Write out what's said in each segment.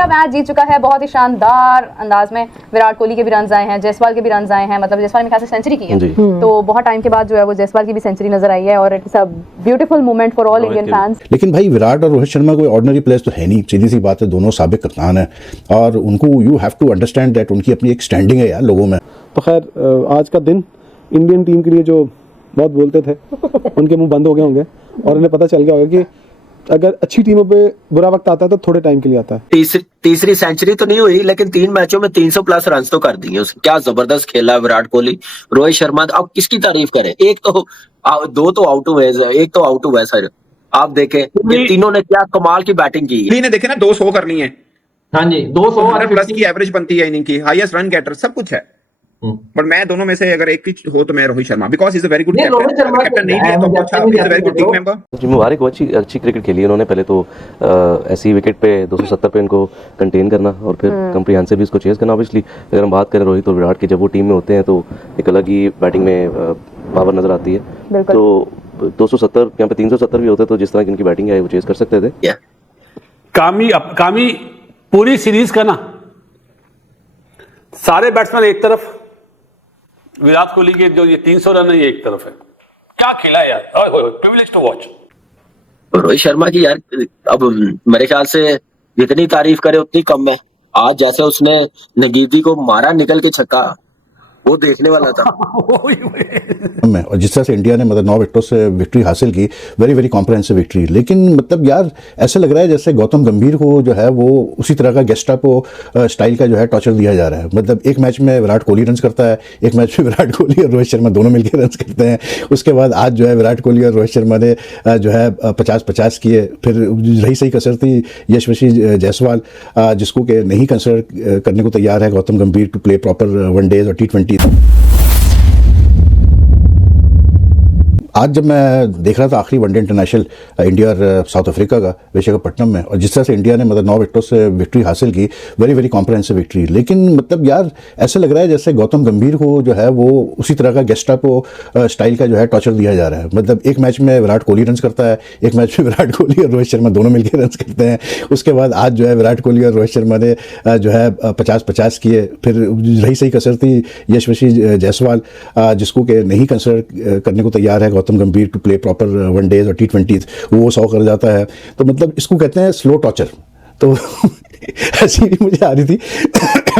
India match जीत चुका है बहुत ही शानदार अंदाज में। विराट कोहली के भी रन आए हैं, जायसवाल के भी रन आए हैं, मतलब जायसवाल ने खास सेंचुरी की है, तो बहुत टाइम के बाद जो है वो जायसवाल की भी सेंचुरी नजर आई है और it's a beautiful moment for all Indian fans. लेकिन भाई विराट और रोहित शर्मा कोई ऑर्डिनरी प्लेयर्स तो है नहीं, सीधी सी बात है, दोनों साबिक कप्तान है और उनको you have to understand that उनकी अपनी एक स्टैंडिंग है यार लोगों में। तो खैर आज का दिन इंडियन टीम के लिए जो बहुत बोलते थे उनके मुंह बंद हो गए होंगे और उन्हें पता चल गया होगा कि अगर अच्छी टीमों पे बुरा वक्त आता है तो थोड़े टाइम के लिए आता है। तीसरी सेंचुरी तो नहीं हुई लेकिन 3 मैचों में 300 प्लस रन तो कर दिए उसने। क्या जबरदस्त खेला है विराट कोहली, रोहित शर्मा। अब किसकी तारीफ करें, एक तो दो तो आउट हुए, एक तो आउट हुआ है सर। आप देखें ये तीनों ने क्या कमाल की बैटिंग की है। ने देखे ना 200 करनी है। हाँ जी 200 प्लस की एवरेज बनती है इनिंग की, हाईएस्ट रन गेटर सब कुछ है। बट मैं दोनों में से अगर एक की हो तो मैं Rohit Sharma, because is a very good captain नहीं है तो अच्छा, is a very good team member. जी मुबारक हो, अच्छी क्रिकेट खेली उन्होंने। पहले तो ऐसी विकेट पे 270 पे इनको कंटेन करना और फिर कम्प्रीहेंसिव भी इसको चेस करना। ऑब्वियसली अगर हम बात करें रोहित और विराट की, जब वो टीम में होते हैं तो एक अलग ही बैटिंग में पावर नजर आती है। तो 270 यहाँ पे 370 भी होते तो जिस तरह की इनकी बैटिंग है वो चेस कर सकते थे। कामी पूरी सीरीज का ना सारे बैट्समैन एक तरफ, विराट कोहली के जो ये 300 रन है ये एक तरफ है। क्या खेला यार, privilege to watch. Rohit Sharma की यार अब मेरे ख्याल से जितनी तारीफ करे उतनी कम है। आज जैसे उसने नगीदी को मारा निकल के छक्का, वो देखने वाला था। और जिस तरह से इंडिया ने मतलब 9 विकेटों से विक्ट्री हासिल की, वेरी वेरी कॉम्प्रिहेंसिव विक्ट्री। लेकिन मतलब यार ऐसा लग रहा है जैसे गौतम गंभीर को जो है वो उसी तरह का गेस्टापो स्टाइल का जो है टॉर्चर दिया जा रहा है। मतलब एक मैच में विराट कोहली रन करता है, एक मैच में विराट कोहली और रोहित शर्मा दोनों मिलकर रन करते हैं। उसके बाद आज जो है विराट कोहली और रोहित शर्मा ने जो है 50-50 किए। फिर रही सही कसर थी यशस्वी जायसवाल, जिसको कि नहीं कंसिडर करने को तैयार है गौतम गंभीर टू प्ले प्रॉपर वनडेज और T20। आज जब मैं देख रहा था आखिरी वनडे इंटरनेशनल इंडिया और साउथ अफ्रीका का विशाखापट्टनम में, और जिस तरह से इंडिया ने मतलब 9 विकेटों से विक्ट्री हासिल की, वेरी वेरी कॉम्प्रिहेंसिव विक्ट्री। लेकिन मतलब यार ऐसा लग रहा है जैसे गौतम गंभीर को जो है वो उसी तरह का गेस्टापो स्टाइल का जो है टॉर्चर दिया जा रहा है। मतलब एक मैच में विराट कोहली रन करता है, एक मैच में विराट कोहली और रोहित शर्मा दोनों मिलकर रन करते हैं। उसके बाद आज जो है विराट कोहली और रोहित शर्मा ने जो है 50-50 किए। फिर रही सही कसर थी यशस्वी जायसवाल, जिसको कि नहीं कंसिडर करने को तैयार है गौतम गंभीर टू प्ले प्रॉपर वनडेज और T20, वो 100 कर जाता है। तो मतलब इसको कहते हैं स्लो टॉर्चर। तो हंसी भी मुझे आ रही थी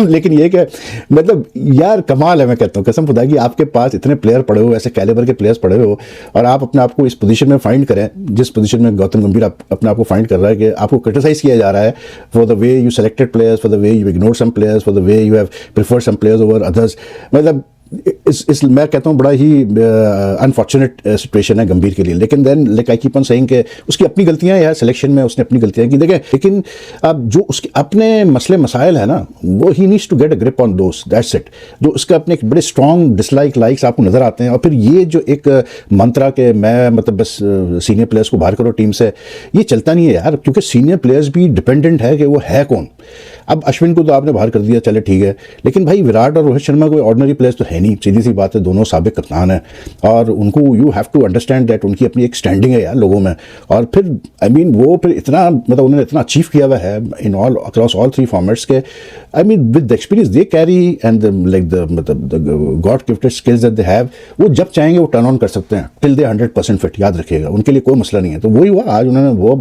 लेकिन ये क्या मतलब यार कमाल है। मैं कहता हूँ कसम खुदा की, आपके पास इतने प्लेयर पड़े हो, ऐसे कैलिबर के प्लेयर्स पड़े हो, और आप अपने आप को इस पोजीशन में फाइंड करें जिस पोजीशन में गौतम गंभीर अपने आप को फाइंड कर रहा है, कि आपको क्रिटिसाइज किया जा रहा है for the way you selected players, for the way you ignore some players, for the way you have preferred some players over others. मतलब इस मैं कहता हूँ बड़ा ही अनफॉर्चुनेट सिचुएशन है गंभीर के लिए। लेकिन then like I keep on saying कि उसकी अपनी गलतियां हैं सिलेक्शन में, उसने अपनी गलतियां की देखें। लेकिन अब जो उसके अपने मसले मसाइल है ना, वो ही needs to get a grip on those, that's it. जो उसका अपने एक बड़े स्ट्रॉन्ग डिसलाइक लाइक्स आपको नजर आते हैं, और फिर ये जो एक मंत्रा के मैं मतलब बस सीनियर प्लेयर्स को बाहर करो टीम से, ये चलता नहीं है यार, क्योंकि सीनियर प्लेयर्स भी डिपेंडेंट है कि वो है कौन। अब अश्विन को तो आपने बाहर कर दिया, चले ठीक है, लेकिन भाई विराट और रोहित शर्मा कोई ऑर्डिनरी प्लेयर्स तो है नहीं, सीधी सी बात है, दोनों साबिक कप्तान है और उनको you have to understand that उनकी अपनी एक स्टैंडिंग है यार लोगों में। और फिर आई मीन वो फिर इतना मतलब उन्होंने इतना अचीव किया हुआ है in all across all 3 formats के। I mean with the experience they carry and like the मतलब the god gifted skills that they have, वो जब चाहेंगे वो टर्न ऑन कर सकते हैं टिल दे 100% फिट, याद रखिएगा, उनके लिए कोई मसला नहीं है। तो वही हुआ आज, उन्होंने वो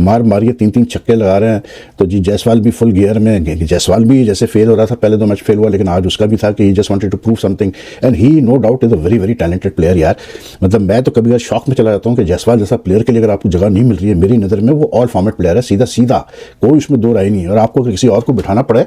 मारिए 3-3 छक्के लगा रहे हैं। तो जी जायसवाल भी फुल गियर में, जायसवाल भी जैसे फेल हो रहा था, पहले 2 मैच फेल हुआ, लेकिन आज उसका भी था कि he just wanted to prove something and he no doubt is a very very talented player यार। मतलब मैं तो कभी शौक में चला जाता हूँ कि जायसवाल जैसा प्लेयर के लिए अगर आपको जगह नहीं मिल रही है, मेरी नज़र में वो ऑल फॉर्मेट प्लेयर है, सीधा सीधा, कोई उसमें दो राय नहीं है। और आपको अगर किसी और को बिठाना पड़े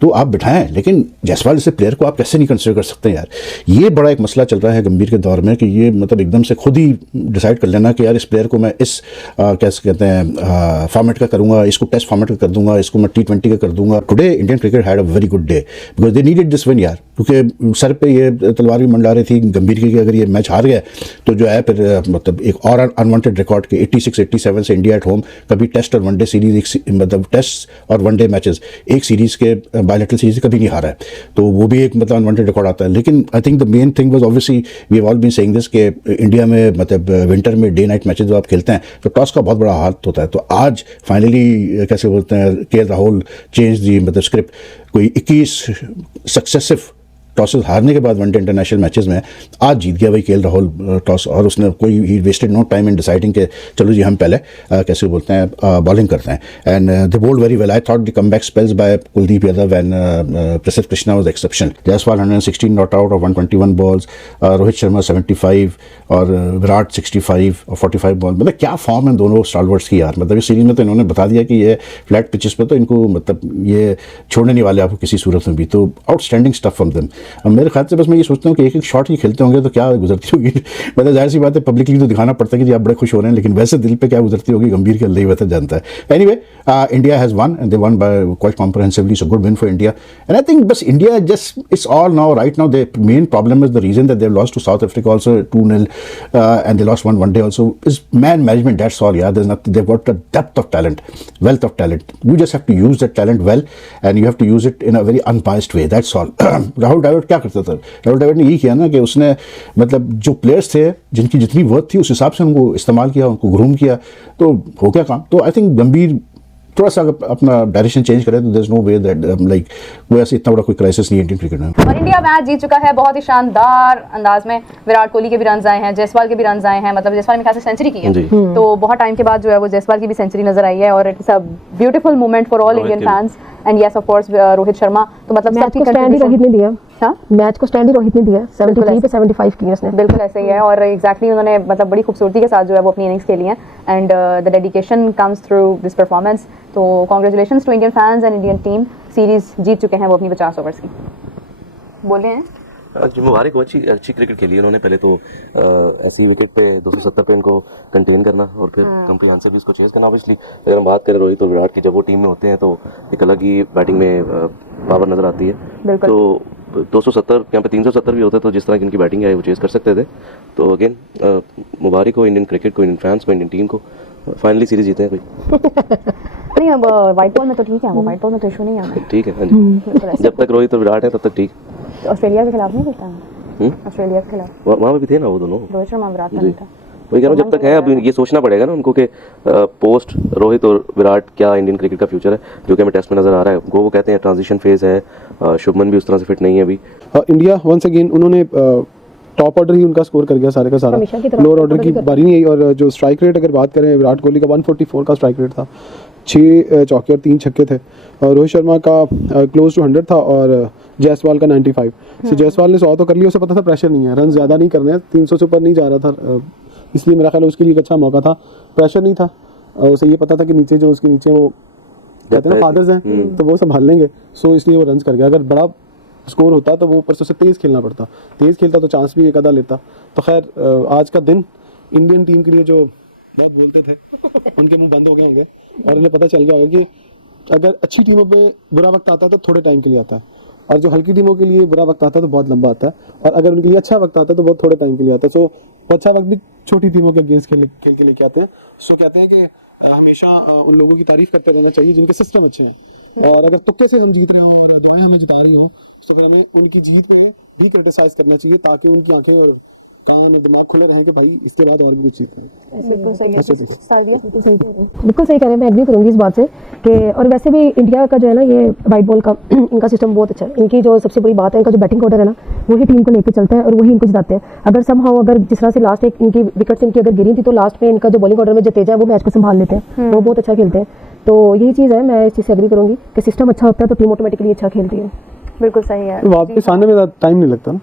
तो आप बिठाएं, लेकिन जायसवाल जैसे प्लेयर को आप कैसे नहीं कंसिडर कर सकते यार। ये बड़ा एक मसला चल रहा है गंभीर के दौर में कि ये मतलब एकदम से खुद ही डिसाइड कर लेना कि यार इस प्लेयर को मैं इस कैसे कहते हैं फॉर्मेट का करूंगा, इसको टेस्ट फॉर्मेट का कर दूंगा, इसको मैं T20 का कर दूंगा। Today Indian cricket had a very good day because they needed this win यार। क्योंकि सर पे ये तलवार भी मंडा रही थी गंभीर की कि अगर ये मैच हार गया तो जो है फिर मतलब एक और अनवांटेड रिकॉर्ड के 86-87 से इंडिया एट होम कभी टेस्ट और वनडे सीरीज मतलब टेस्ट और वनडे मैचेस एक सीरीज़ के बायलैटरल सीरीज कभी नहीं हारा है, तो वो भी एक मतलब अनवांटेड रिकॉर्ड आता है। लेकिन I think the main thing was obviously we have all been saying this कि इंडिया में मतलब विंटर में डे नाइट मैचेस जब आप खेलते हैं तो टॉस का बहुत बड़ा हाथ होता है। तो आज फाइनली कैसे बोलते हैं के राहुल चेंज दी मतलब स्क्रिप्ट, कोई 21 सक्सेसिव टॉसेस हारने के बाद वनडे इंटरनेशनल मैचेस में आज जीत गया भाई के राहुल टॉस, और उसने कोई he wasted no time in deciding के चलो जी हम पहले कैसे बोलते हैं बॉलिंग करते हैं, and they bowled very well. I thought the comeback spells by Kuldeep Yadav and Prasidh Krishna was exceptional. Jaiswal 116 not out of 121 balls, Rohit Sharma 75 और विराट 65 और 45 बॉल। मतलब क्या फॉर्म है दोनों स्टालवर्ड्स की यार, मतलब इस सीरीज में तो इन्होंने बता दिया कि ये फ्लैट पिचेस पे तो इनको मतलब ये छोड़ने नहीं वाले आपको किसी सूरत में भी, तो आउटस्टैंडिंग स्टफ फ्रॉम देम। अब मेरे ख्याल से बस मैं ये सोचता हूँ कि एक एक शॉट ही खेलते होंगे तो क्या गुजरती होगी, मतलब जाहिर सी बात है पब्लिकली तो दिखाना पड़ता है कि जी आप बड़े खुश हो रहे हैं, लेकिन वैसे दिल पे क्या गुजरती होगी गंभीर के अल्लाह ही बेहतर जानता है। Anyway India has won and they won by quite comprehensively, so good win for India. And I think बस India just it's all now right now the main problem is the reason that they have lost to South Africa also 2-0 and they lost one day also is man management, that's all. Yeah, there's nothing, they've got a depth of talent, wealth of talent. You just have to use that talent well and you have to use it in a very unbiased way, that's all. Rahul Dravid क्या करता था, राहुल ड्राविड ने यही किया ना कि उसने मतलब जो प्लेयर्स थे जिनकी जितनी वर्थ थी उस हिसाब से उनको इस्तेमाल किया, उनको ग्रूम किया, तो हो गया काम। तो आई थिंक गंभीर थोड़ा सा अपना डायरेक्शन चेंज करे तो there is no way that like कोई ऐसे इतना बड़ा कोई क्राइसिस नहीं है इंडियन क्रिकेट में। और इंडिया मैच जीत चुका है बहुत ही शानदार अंदाज में। विराट कोहली के भी रन आए हैं, जायसवाल के भी रन आए हैं, मतलब जायसवाल ने खासा सेंचुरी की है, तो बहुत टाइम के बाद जो है वो जायसवाल की भी सेंचुरी नजर आई है और it's a beautiful moment for all Indian fans and yes of course Rohit Sharma. तो मतलब मैच को स्टैंड ही रोहित ने दिया, हाँ मैच को स्टैंड ही रोहित ने दिया, 73 पे 75 किया उसने। बिल्कुल ऐसे ही है और एग्जैक्टली उन्होंने मतलब बड़ी खूबसूरती के साथ जो है वो अपनी इनिंग्स खेली है and the dedication comes through this performance. तो congratulations to Indian fans and Indian team, series जीत चुके हैं वो अपनी 50 ओवर्स की। बोले हैं जी मुबारक हो, अच्छी क्रिकेट खेली उन्होंने। पहले तो ऐसी विकेट पे 270 पे इनको कंटेन करना और फिर कम्प्रीहेंसिव भी इसको चेज करना। ऑब्वियसली अगर हम बात करें रोहित और विराट की, जब वो टीम में होते हैं तो एक अलग ही बैटिंग में पावर नज़र आती है। तो 270 यहाँ पे 370 भी होते तो जिस तरह की इनकी बैटिंग है वो चेज कर सकते थे। तो अगेन मुबारक हो इंडियन क्रिकेट को, इंडियन फैंस को, इंडियन टीम को, फाइनली सीरीज जीते हैं कोई। नहीं अब व्हाइट बॉल में तो ठीक है, वो व्हाइट बॉल में तो इशू नहीं है। ठीक है, हाँ जी, जब तक रोहित और विराट है तब तक ठीक। तो ऑस्ट्रेलिया के खिलाफ नहीं खेलता है, ऑस्ट्रेलिया के खिलाफ वहाँ पे भी थे ना वो दोनों, रोहित शर्मा विराट नहीं था। वही कह रहा हूँ, जब तक है अब ये सोचना पड़ेगा ना उनको कि पोस्ट रोहित और विराट क्या इंडियन क्रिकेट का फ्यूचर है, जो कि हमें टेस्ट में नजर आ रहा है। वो कहते हैं ट्रांजिशन फेज है, शुभमन भी उस तरह से फिट नहीं है अभी। इंडिया वंस अगेन उन्होंने टॉप ऑर्डर ही उनका स्कोर कर गया सारे का सारा, लोअर ऑर्डर की बारी नहीं आई। और जो स्ट्राइक रेट अगर बात करें विराट कोहली का 144 का स्ट्राइक रेट था, 6 चौके और 3 छक्के थे। और रोहित शर्मा का क्लोज टू 100 था और जायसवाल का 95। सो जायसवाल ने 100 तो कर लिया, उसे पता था प्रेशर नहीं है, रन ज़्यादा नहीं करने हैं, 300 से ऊपर नहीं जा रहा था, इसलिए मेरा ख्याल है उसके लिए एक अच्छा मौका था। प्रेशर नहीं था, उसे ये पता था कि नीचे जो उसके नीचे वो कहते हैं ना फादर्स हैं तो वो संभाल लेंगे, सो इसलिए वो रन कर गया। अगर बड़ा स्कोर होता तो वो ऊपर से उसे तेज़ खेलना पड़ता, तेज़ खेलता तो चांस भी एक आधा लेता। तो खैर आज का दिन इंडियन टीम के लिए जो बहुत बोलते थे उनके मुंह बंद हो गए होंगे और उन्हें पता चल गया होगा कि अगर अच्छी टीमों पे बुरा वक्त आता है तो थोड़े टाइम के लिए आता है, और जो हल्की टीमों के लिए बुरा वक्त आता है तो बहुत लंबा आता है, और अगर उनके लिए अच्छा वक्त आता है तो बहुत थोड़े टाइम के लिए आता है। सो अच्छा वक्त भी छोटी टीमों के अगेंस्ट खेल के लेके आते हैं। सो कहते हैं कि हमेशा उन लोगों की तारीफ करते रहना चाहिए जिनके सिस्टम अच्छे हैं, और अगर तुक्के से हम जीत रहे हो और दुआएं हमें जिता रही हो तो फिर हमें उनकी जीत में भी क्रिटिसाइज करना चाहिए, ताकि उनकी आंखें और कान और दिमाग खुले रहें कि भाई इसके बाद और भी कुछ सीखें। बिल्कुल सही कह रहे हैं, मैं एग्री करूंगी इस बात से कि और वैसे भी इंडिया का जो है ना ये वाइट बॉल का इनका सिस्टम बहुत अच्छा है। इनकी जो सबसे बड़ी बात है, इनका जो बैटिंग ऑर्डर है ना वही टीम को लेकर चलता है और वही इनको जिताते हैं। अगर समहाउ अगर जिस तरह से लास्ट एक इनकी विकेट्स इनकी अगर गिरी थी तो लास्ट में इनका जो बॉलिंग ऑर्डर में जो तेज है वो मैच को संभाल लेते हैं, वो बहुत अच्छा खेलते हैं। तो यही चीज़ है, मैं इस चीज़ से एग्री करूंगी कि सिस्टम अच्छा होता है तो टीम ऑटोमेटिकली अच्छा खेलती है। बिल्कुल सही है, वापस आने में टाइम नहीं लगता ना,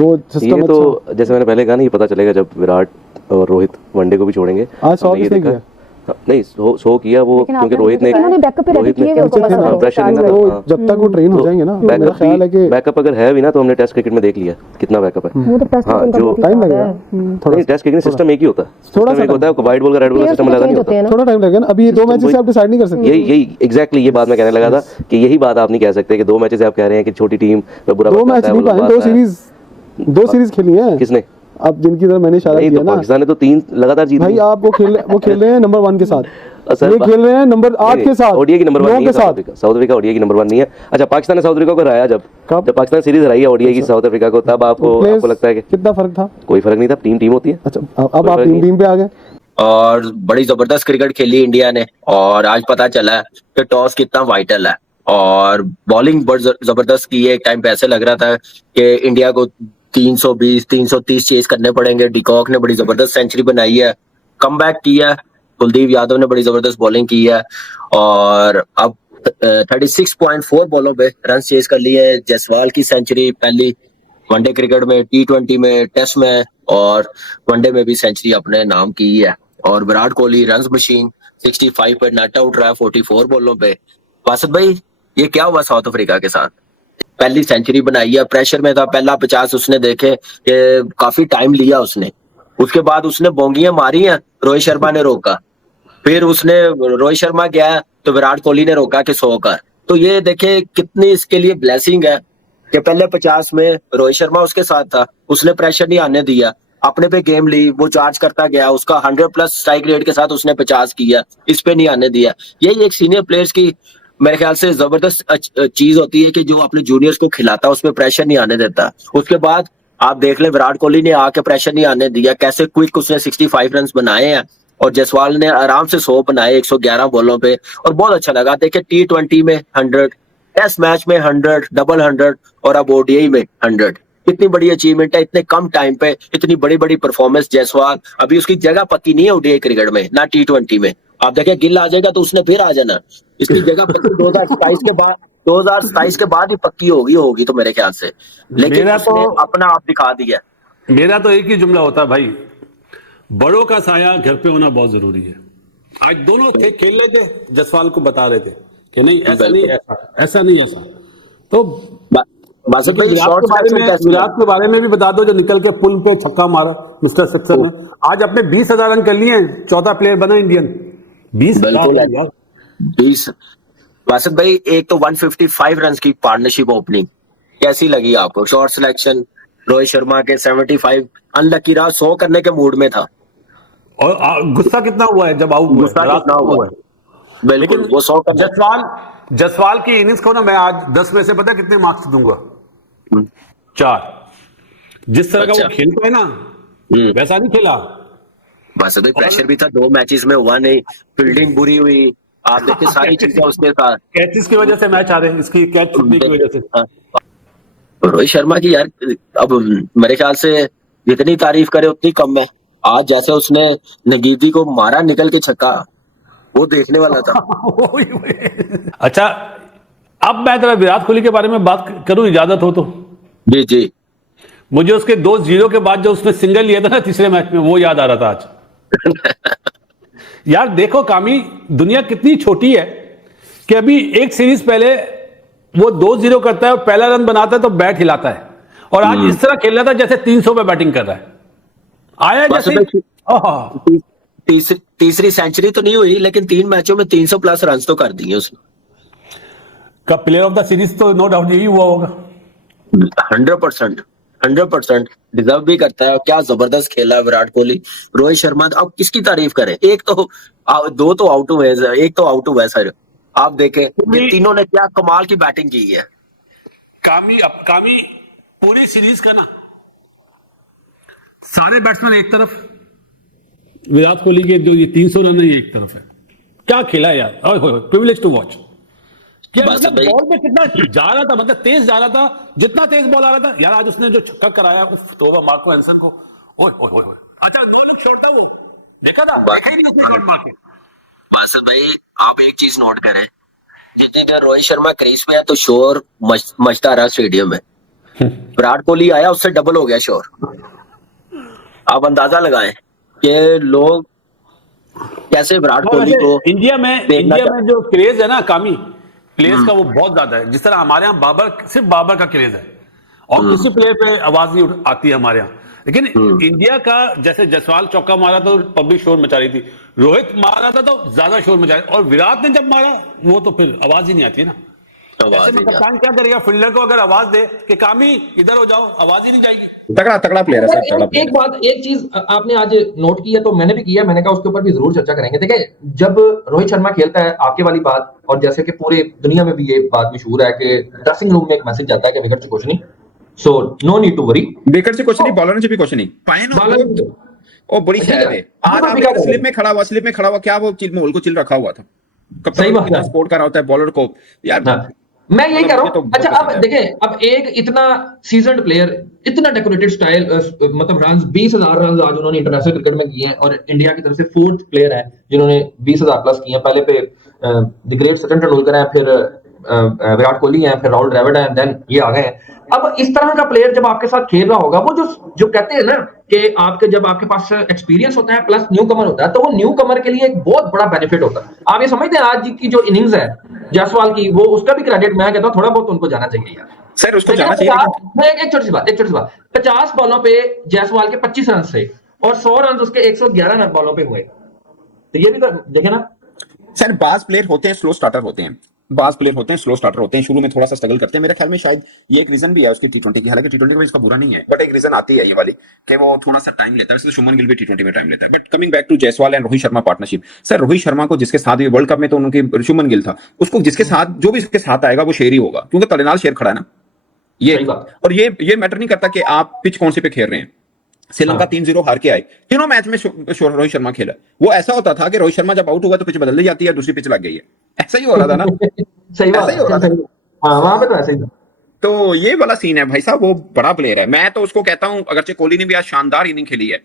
वो सिस्टम ये तो जैसे मैंने पहले कहा ना, ये पता चलेगा जब विराट और रोहित वनडे को भी छोड़ेंगे। आज 100 किसने किया? नहीं शो किया वो, लेकिन क्योंकि आपने रोहित ने उन्होंने बैकअप पे रेडी किए हुए तो बस हाँ, वो pressure चांस नहीं है। था। तो जब तक वो ट्रेन हो जाएंगे ना, मेरा ख्याल है कि बैकअप अगर है भी ना, तो हमने टेस्ट क्रिकेट में देख लिया कितना बैकअप है। वो तो टेस्ट हाँ, उनका जो बहुत ही टाइम ज्यादा लगेगा है। थोड़ा नहीं, टेस्ट क्रिकेट सिस्टम एक ही होता है, थोड़ा सिस्टम सा एक होता है, वाइट बॉल का रेड बॉल का प्लेयर्स सिस्टम भी अलग नहीं चेंज होता। होते हैं ना। थोड़ा टाइम लगेगा ना। अभी ये 2 मैचेस से आप डिसाइड नहीं कर सकते। यही एग्जैक्टली ये बात मैं कहने लगा था कि यही बात आप नहीं कह सकते कि 2 मैचेस आप कह रहे हैं कि छोटी टीम में बुरा 2 वक्त मैच आता है, नहीं वो पाए, लंबा 2 आता है। सीरीज 2 सीरीज खेली है किसने? अब जिनकी तरफ मैंने इशारा नहीं, किया तो ना पाकिस्तान ने तो 3 लगातार जीत भाई, ली। आप वो खेल रहे हैं नंबर 1 के साथ, सर, ये खेल रहे हैं नंबर 8 के साथ, ओडीआई की नंबर 1 9 नहीं के है साथ। साउथ अफ्रीका ओडीआई की नंबर 1 नहीं है। अच्छा, पाकिस्तान ने साउथ अफ्रीका को हराया जब पाकिस्तान सीरीज हराई है ओडीआई की साउथ अफ्रीका को, तब आपको लगता है कि कितना फर्क था? कोई फर्क नहीं था, टीम होती है। अच्छा, अब आप टीम पे आ गए। और बड़ी जबरदस्त क्रिकेट खेली इंडिया ने, और आज पता चला कि टॉस कितना वाइटल है, और बॉलिंग बड़ी जबरदस्त की है। एक टाइम पे ऐसे लग रहा था कि इंडिया को 320 330 चेस करने पड़ेंगे। डिकॉक ने बड़ी जबरदस्त सेंचुरी बनाई है, कमबैक किया। कुलदीप यादव ने बड़ी जबरदस्त बॉलिंग की है, और अब 36.4 बॉलों पे रन चेस कर लिए। जायसवाल की सेंचुरी पहली वनडे क्रिकेट में, T20 में, टेस्ट में और वनडे में भी सेंचुरी अपने नाम की है। और विराट कोहली रन्स मशीन 65 पे नॉट आउट रहा है 44 बॉलों पे। वासिफ भाई, ये क्या हुआ साउथ अफ्रीका के साथ? पहली सेंचुरी बनाई है, प्रेशर में था, पहला 50 उसने देखे कि काफी टाइम लिया उसने। उसके बाद उसने बोंगियां मारी हैं, रोहित शर्मा ने रोका। फिर उसने रोहित शर्मा गया तो विराट कोहली ने रोका कि 100 कर। तो ये देखे कितनी इसके लिए ब्लेसिंग है कि पहले 50 में रोहित शर्मा उसके साथ था, उसने प्रेशर नहीं आने दिया, अपने पे गेम ली, वो चार्ज करता गया, उसका 100+ स्ट्राइक रेट के साथ उसने 50 किया, इस पे नहीं आने दिया। यही एक सीनियर प्लेयर्स की मेरे ख्याल से जबरदस्त चीज होती है कि जो अपने जूनियर्स को खिलाता है, उसमें प्रेशर नहीं आने देता। उसके बाद आप देख ले, विराट कोहली ने आके प्रेशर नहीं आने दिया, कैसे क्विक उसने 65 रन बनाए हैं, और जायसवाल ने आराम से 100 बनाए 111 बॉलों पे। और बहुत अच्छा लगा देखे, T20 में 100, टेस्ट मैच में 100, डबल 100, और अब ओडीआई में 100। कितनी बड़ी अचीवमेंट है, इतने कम टाइम पे इतनी बड़ी बड़ी परफॉर्मेंस। जायसवाल अभी उसकी जगह पक्की नहीं है ओडीआई क्रिकेट में, ना T20 में। आप देखें, गिल आ जाएगा तो उसने फिर आ जाना, इसकी जगह पक्की 2027 के बाद ही पक्की होगी तो मेरे ख्याल से। लेकिन मेरा उसने तो- अपना आप दिखा दिया। मेरा तो एक ही जुमला होता है भाई, बड़ों का साया घर पे होना बहुत जरूरी है। आज दोनों थे, खेल रहे थे, जायसवाल को बता रहे थे कि नहीं ऐसा नहीं, ऐसा नहीं, ऐसा। तो बासित भाई, विराट शॉर्ट के बारे में, सिलेक्शन कैसी है? विराट के बारे में भी बता दो, जो निकल के पुल पे छक्का मारा मिस्टर सिक्सर ने। आज अपने 20,000 रन कर लिए, 14 प्लेयर बना इंडियन। 20,000 20। बासित भाई, एक तो 155 रन की पार्टनरशिप ओपनिंग कैसी लगी आपको? शॉर्ट सिलेक्शन रोहित शर्मा के 75, अनलकी रहा, 100 करने के मूड में था। और गुस्सा कितना हुआ है जब आउट हुआ, गुस्सा कितना हुआ है? बिल्कुल, लेकिन वो 100 करने। जसवाल की इनिंग्स को ना मैं आज 10 में से पता है कितने मार्क्स दूंगा? 4। जिस तरह का अच्छा। वो खेलता है ना, वैसा नहीं खेला। बस भाई, प्रेशर भी था, 2 मैचेस में हुआ नहीं, फील्डिंग बुरी हुई, आप देखते सारी चीजें उसके साथ। कैचेस की वजह से मैच आ रहे हैं, इसकी कैच छूटने की वजह से। रोहित शर्मा की यार, अब मेरे ख्याल से जितनी तारीफ करे उतनी कम है। आज जैसे उसने नगीदी को मारा निकल के छक्का, वो देखने वाला था। अच्छा, अब मैं जरा विराट कोहली के बारे में बात करूं, इजाजत हो तो? जी जी। मुझे उसके 2-0 के बाद जो उसने सिंगल लिया था ना तीसरे मैच में, वो याद आ रहा था आज। यार देखो कामी, दुनिया कितनी छोटी है कि अभी एक सीरीज पहले वो 2-0 करता है और पहला रन बनाता है तो बैट हिलाता है, और आज इस तरह खेल रहा था जैसे 300 पे बैटिंग कर रहा है। आया जैसे तीसरी सेंचुरी तो नहीं हुई, लेकिन 3 मैचों में 300+ रन तो कर दिए उसने। का प्लेयर ऑफ द सीरीज तो नो डाउट यही हुआ होगा। 100% डिजर्व भी करता है। क्या जबरदस्त खेला है विराट कोहली। रोहित शर्मा, अब किसकी तारीफ करें? एक तो 2 तो आउट हुए, एक तो आउट हुआ है सर। आप देखें कि तीनों ने क्या कमाल की बैटिंग की है। कामी पूरी सीरीज का ना, सारे बैट्समैन एक तरफ, विराट कोहली के जो ये 300 रन है ये एक तरफ है। क्या खेला यार, प्रिविलेज टू वॉच। क्या मतलब बॉल पे कितना जा रहा था, मतलब तेज जा रहा था, जितना तेज बॉल आ रहा था यार। आज उसने जो छक्का कराया उस मार्को एंसन को, ओए। अच्छा, 2 लोग छोड़ता, वो देखा था, देखा ही नहीं उसने शॉट मार के। बासित भाई, आप एक चीज नोट करें, जितनी देर रोहित शर्मा क्रीज पे है तो शोर मचता रहा स्टेडियम में। विराट कोहली आया, उससे डबल हो गया शोर। आप अंदाजा लगाएं कि लोग कैसे विराट कोहली को इंडिया में जो क्रेज है ना कामी प्लेयर्स का वो बहुत ज्यादा है। जिस तरह हमारे यहाँ सिर्फ बाबर का क्रेज है और किसी प्लेयर पे आवाज नहीं आती है हमारे यहाँ, लेकिन इंडिया का जैसे जायसवाल चौका मारा तो पब्लिक शोर मचा रही थी, रोहित मारा था तो ज्यादा शोर मचा रही, और विराट ने जब मारा वो तो फिर आवाज ही नहीं आती है ना। कप्तान क्या करेगा, फील्डर को अगर आवाज दे कि कामी इधर हो जाओ, आवाज ही नहीं जाएगी। तगड़ा प्लेयर है सर। एक चीज आपने आज नोट की है तो मैंने भी किया, मैंने कहा उसके ऊपर भी जरूर चर्चा करेंगे। देखिए जब रोहित शर्मा खेलता है, आपके वाली बात, और जैसे कि पूरे दुनिया में भी ये बात मशहूर है कि ड्रेसिंग रूम में एक मैसेज जाता है कि विकेट से कुछ नहीं, so no need to worry, wicket से कुछ नहीं, बॉलर से भी कुछ नहीं, पाए ओ बड़ी शायद है। आज आप स्लिप में खड़ा हुआ क्या वो मोल को चिल रखा हुआ था, सही बात है, सपोर्ट कर रहा होता है बॉलर को यार। मैं यही कह रहा हूँ। अच्छा अब देखें, अब एक इतना सीजन्ड प्लेयर, इतना डेकोरेटेड स्टाइल, मतलब रन 20,000 रन आज उन्होंने इंटरनेशनल क्रिकेट में किए हैं, और इंडिया की तरफ से 4th प्लेयर है जिन्होंने 20,000 प्लस किए हैं। पहले पे द ग्रेट सचिन तेंदुलकर हैं, फिर विराट कोहली हैं, फिर राहुल द्रविड़ हैं, देन ये आ गए हैं। अब इस तरह का प्लेयर जब आपके साथ खेल रहा होगा, वो जो कहते हैं ना कि जब आपके पास एक्सपीरियंस होता है प्लस न्यू कमर होता है, तो वो न्यू कमर के लिए एक बहुत बड़ा बेनिफिट होता है। आप ये समझते हैं आज की जो इनिंग्स है जायसवाल की, वो उसका भी क्रेडिट मैं कहता हूँ थोड़ा बहुत उनको जाना चाहिए यार। सर उसको जाना चाहिए। मैं एक छोटी सी बात, 50 बॉलों पे जायसवाल के 25 रन से और 100 रन उसके 111 बॉलों पे हुए, तो ये भी तो देखे ना सर। बाज प्लेयर होते हैं स्लो स्टार्टर होते हैं, शुरू में थोड़ा सा स्ट्रगल करते हैं। मेरे ख्याल में शायद ये एक रीजन भी है उसकी T20 की, हालांकि T20 में इसका बुरा नहीं है, बट एक रीजन आती है ये वाली कि वो थोड़ा सा टाइम लेता है। वैसे शुभमन गिल भी T20 में टाइम लेता है। But coming back to Jaiswal and Rohit Sharma partnership, sir Rohit Sharma को जिसके साथ वर्ल्ड कप में तो उनकी शुभमन गिल था, उसको जिसके साथ जो भी इसके साथ आएगा वो शेर ही होगा, क्योंकि तलेनाल शेर खड़ा है ना ये। और ये मैटर नहीं करता कि आप पिच कौन से पे खेल रहे हैं। श्रीलंका 3-0 हार के आए, तीनों मैच में रोहित शर्मा खेला। वो ऐसा होता था कि रोहित शर्मा जब आउट हुआ तो पिच बदल दी जाती है, दूसरी पिच लग गई है, ऐसा ही हो रहा था ना। सही बात है, हाँ वहां पे तो ऐसे ही था। तो ये वाला सीन है भाई साहब, वो बड़ा प्लेयर है। मैं तो उसको कहता हूं, अगरचे कोहली ने भी आज शानदार इनिंग खेली है,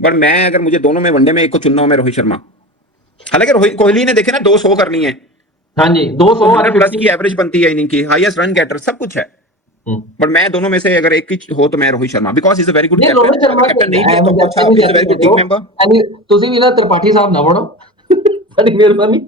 बट मैं अगर मुझे दोनों में वनडे में एक को चुनना हो, मैं रोहित शर्मा। हालांकि कोहली ने देखे ना 200 कर ली है, हाँ जी 200 प्लस की एवरेज बनती है इनिंग की, हाईएस्ट रन गेटर सब कुछ है, बट मैं दोनों में से अगर एक की हो तो मैं Rohit Sharma, because is a very good captain. नहीं भी है तो अच्छा, is a very good team member. ਤੁਸੀਂ ਵੀ ਨਾ त्रिपाठी साहब ना बढ़ो, बड़ी मेहरबानी।